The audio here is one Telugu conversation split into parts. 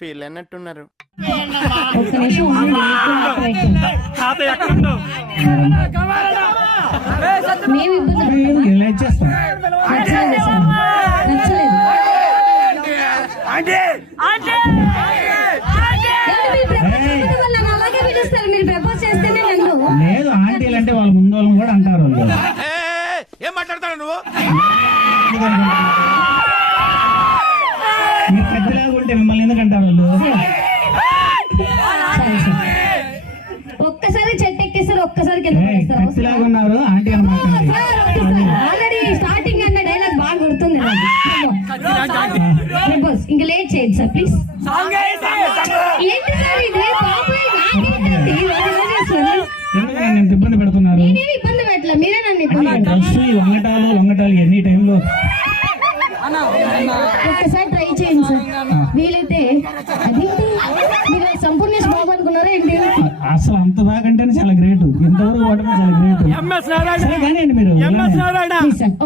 ఫీల్ అన్నట్టున్నారు. ఒక్క నిమిషం మేము అలాగే పిలుస్తారు. మీరు ప్రపోజ్ చేస్తేనే నన్ను లేదు ఆంటీలు అంటే వాళ్ళ ముందు వాళ్ళని కూడా అంటారు. ఏం మాట్లాడతాడు నువ్వు? మీరు పెద్దలాగా ఉంటే మిమ్మల్ని ఎందుకు అంటారు వాళ్ళు? ఒక్కసారి చెట్టు ఎక్కిస్తారు, ఒక్కసారి పెద్దలాగా ఉన్నారు ఆంటీ అన్నమాట. ఆల్రెడీ స్టార్టింగ్ అన్న డైలాగ్ బాగా గుర్తుంది. ఇంకా లేట్ చేయండి సార్ ప్లీజ్. ఏంటి సార్ ఇది? ఎందుకు ఇబ్బంది పెడుతున్నారు? నేనేమి ఇబ్బంది పెట్టలే, మీరే నన్ను ఇబ్బంది పెట్టారు. వంగటాలు ఎన్ని టైంలో ఒక్కసారి ట్రై చేయండి సార్ వీలైతే. అదేంటి మీరు సంపూర్ణేష్ బాబు అనుకున్నారా ఏంటి? అసలు అంత దాకంటేనే చాలా గ్రేట్. ఇంతవరకు వాడమే చాలా గ్రేట్. కానీ మీరు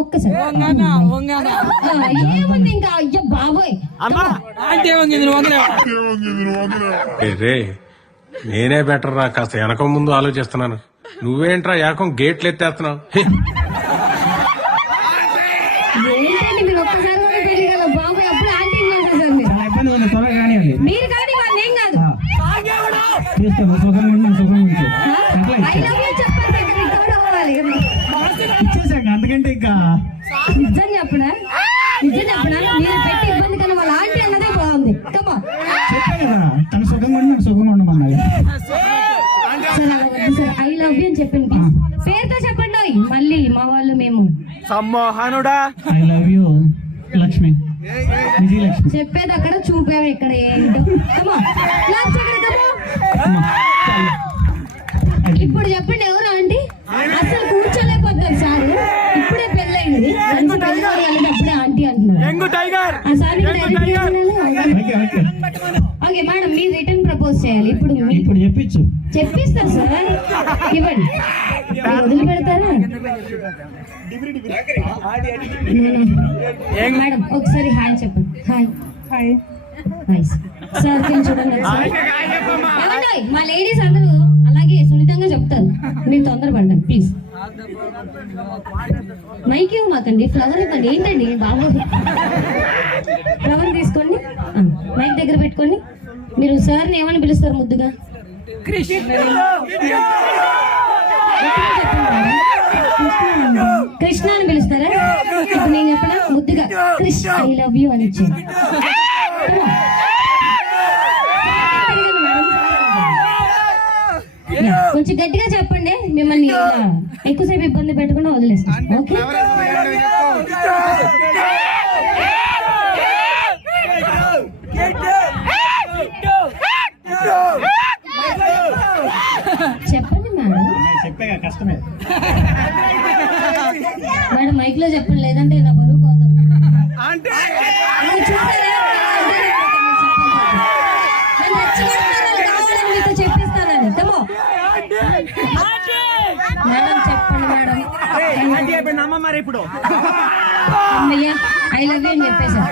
ఒక్కసారి ఏముంది ఇంకా? అయ్యో బాబోయ్ రే నేనే బెటర్ రా, కాస్త వెనక ముందు ఆలోచిస్తున్నాను. నువ్వేంట్రా ఏకం గేట్లు ఎత్తేస్తున్నావు? ఏంటండి మీరు ఒక్కసారి కూడా పెళ్లి కదా బాబోయ్. అప్పుడు ఆంటీ త్వరగా కానీ మీరు కానీ వాళ్ళు ఏం కాదు. ఇచ్చేసాక అందుకంటే ఇంకా నిజం చెప్పనా మీరు పెట్టి ఇబ్బంది కానీ వాళ్ళ ఆంటీ అన్నదే బాగుంది. చెప్పా కదా తన సుఖంగా ఉండి నన్ను సుఖంగా ఉండమన్నది. ఐ లవ్ యూ అని చెప్పండి పేరుతో చెప్పండి. మళ్ళీ మా వాళ్ళు మేము సమ్మోహనుడా. I love you Lakshmi, Vijayalakshmi. చెప్పేది అక్కడ చూపేవి ఇక్కడ ఏంటో. ఇప్పుడు చెప్పండి ఎవరు ఆంటీ? అసలు కూర్చోలేకపోతారు సార్. ఇప్పుడే పెళ్ళైంది, అప్పుడే ఆంటీ అంటున్నారు. ఓకే మేడం మీరు రిటర్న్ ప్రపోజ్ చేయాలి. ఇప్పుడు చెప్పిస్తా సార్. ఇవ్వండి. వదిలిపెడతారా మేడం? ఒకసారి హాయ్ చెప్పండి. హాయ్ సార్ చూడండి. మా లేడీస్ అందరూ అలాగే సున్నితంగా చెప్తారు, మీరు తొందరపడండి ప్లీజ్. మైక్ ఇవ్వమాకండి, ఫ్లవర్ ఇవ్వండి. ఏంటండి బాబు? ఫ్లవర్ తీసుకోండి, మైక్ దగ్గర పెట్టుకోండి. మీరు సార్ని ఏమని పిలుస్తారు ముద్దుగా? కృష్ణ అని పిలుస్తారా? ఇప్పుడు నేను చెప్పనా ముద్దుగా కృష్ణ ఐ లవ్ యూ అని ఇచ్చింది. కొంచెం గట్టిగా చెప్పండి, మిమ్మల్ని ఎక్కువసేపు ఇబ్బంది పెట్టకుండా వదిలేస్తాం. ఓకే చెప్పండి మేడం. కష్టమే మేడం మైక్ లో చెప్పండి, లేదంటే నా బరువు పోతాం. చెప్పిస్తానని మేడం చెప్పండి మేడం. అమ్మయ్య ఐ లవ్ యూ అని చెప్పేసారు.